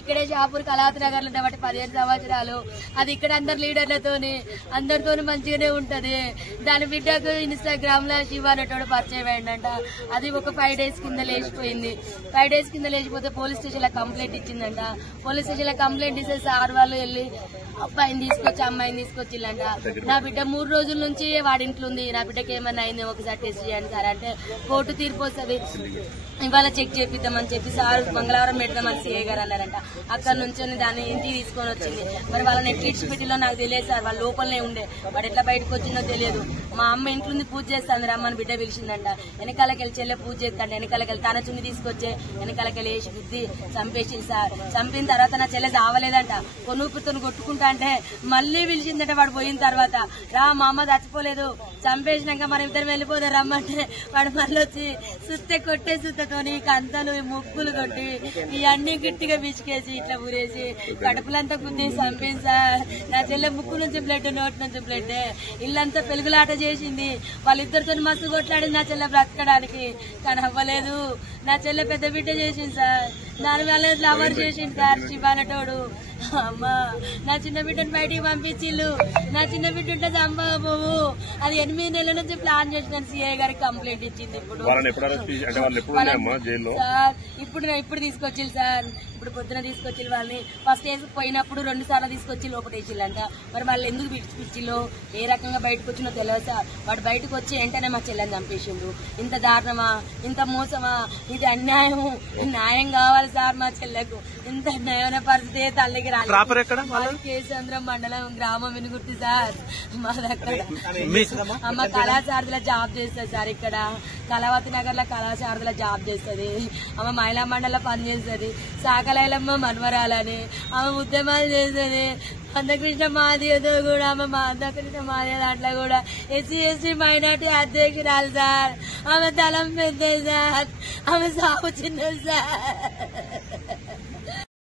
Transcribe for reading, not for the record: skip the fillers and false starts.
ఇక్కడే షాపూర్ కళావతి నగర్ లో బట్టి 15 సంవత్సరాలు. అది ఇక్కడ అందరు లీడర్లతోని అందరితోని మంచిగానే ఉంటది. దాని బిడ్డకు ఇన్స్టాగ్రామ్ లో శివ అనేటోడు పరిచయం అయిందంట. అది ఒక 5 days కింద లేచిపోయింది. 5 days కింద లేచిపోతే పోలీస్ స్టేషన్ లో కంప్లైంట్ ఇచ్చిందంట. పోలీస్ స్టేషన్ లో కంప్లైంట్ ఇస్తే సార్ వాళ్ళు వెళ్లి అబ్బాయిని తీసుకొచ్చి అమ్మాయిని తీసుకొచ్చిల్లంట. నా బిడ్డ 3 రోజుల నుంచి వాడింట్లో ఉంది, నా బిడ్డకి ఏమన్నా అయింది ఒకసారి టెస్ట్ చేయండి సార్ అంటే కోర్టు తీర్పు వస్తుంది, ఇవాళ చెక్ చేపిద్దామని చెప్పి సార్ మంగళవారం పెడదామని సిఐ గారు అన్నారంట. అక్కడ నుంచి దాన్ని ఇంటికి తీసుకొని వచ్చింది. మరి వాళ్ళని ఎట్లా పెట్టిలో నాకు తెలియదు సార్, వాళ్ళ లోపలనే ఉండే, వాడు ఎట్లా బయటకు వచ్చిందో తెలియదు. మా అమ్మ ఇంట్లో పూజ చేస్తాను రమ్మని బిడ్డ పిలిచిందంట. వెనకాలకెళ్ళి చెల్లె పూజ చేస్తాంట, వెనకాలకెళ్ళి తన చున్ని తీసుకొచ్చే వెనకాలకెళ్ళి వేసి బుద్ధి చంపేసింది సార్. చంపిన తర్వాత నా చెల్లె చావలేదంట, కొనుక్కుతో కొట్టుకుంటా అంటే మళ్ళీ పిలిచిందంట. వాడు పోయిన తర్వాత రా మా అమ్మ చచ్చిపోలేదు, చంపేసినాక మనం ఇద్దరు వెళ్ళిపోతే రమ్మంటే వాడు మళ్ళీ వచ్చి సుత్తే కొట్టే సుత్తతోని కంతలు ముక్కులు కొట్టి ఇవన్నీ గట్టిగా బిచికేసి ఇట్లా ఊరేసి కడుపులంతా గుద్ది చంపింది సార్. నా చెల్లె ముక్కు నుంచి బ్లడ్, నోటి నుంచి బ్లడ్, ఇల్లంతా పెరుగులాట చేసింది. వాళ్ళిద్దరితో మస్తు కొట్లాడింది నా చెల్లె బ్రతకడానికి, కానీ అవ్వలేదు. నా చెల్లె పెద్ద బిడ్డ చేసింది సార్, దాని వల్ల లవర్ చేసింది సార్ శివానటోడు. అమ్మా నా చిన్న బిడ్డను బయటికి పంపించిల్లు, నా చిన్న బిడ్డ ఉంటే చంపబోవు. అది 8 నెలల నుంచి ప్లాన్ చేసిన సిఐ గారికి కంప్లైంట్ ఇచ్చింది. ఇప్పుడు తీసుకొచ్చిల్లు సార్, ఇప్పుడు పొద్దున తీసుకొచ్చి వాళ్ళని ఫస్ట్ వేసి పోయినప్పుడు 2 సార్లు తీసుకొచ్చి లోపల వేసిల్లంట. మరి వాళ్ళు ఎందుకు పిచ్చిల్లో ఏ రకంగా బయటకు వచ్చినో తెలియదు సార్. వాడు బయటకు వచ్చి వెంటనే మా చెల్లెని చంపేసిండు. ఇంత దారుణమా, ఇంత మోసమా, ఇది అన్యాయము. న్యాయం కావాలి సార్ మా చెల్లెకు. ఇంత న్యాయమైన పరిస్థితి తల్లికి రాలేదు. కేసంద్రం మండలం గ్రామం వినుగుర్తి సార్. మా దగ్గర అమ్మ కళాశారదిలో జాబ్ చేస్తుంది సార్. ఇక్కడ కళావతి నగర్ లో కళాశారదిలో జాబ్ చేస్తుంది. ఆమె మహిళా మండలిలో పనిచేస్తుంది. సాకలైలమ్మ మన్వరాలని ఆమె ఉద్యమాలు చేస్తుంది. మందకృష్ణ మాదితో కూడా ఆమె మందకృష్ణ మాది దాంట్లో కూడా SC/ST మైనార్టీ అధ్యక్షురాలు సార్. ఆమె తలం పెద్దది సార్, ఆమె సాగు చిన్నది సార్.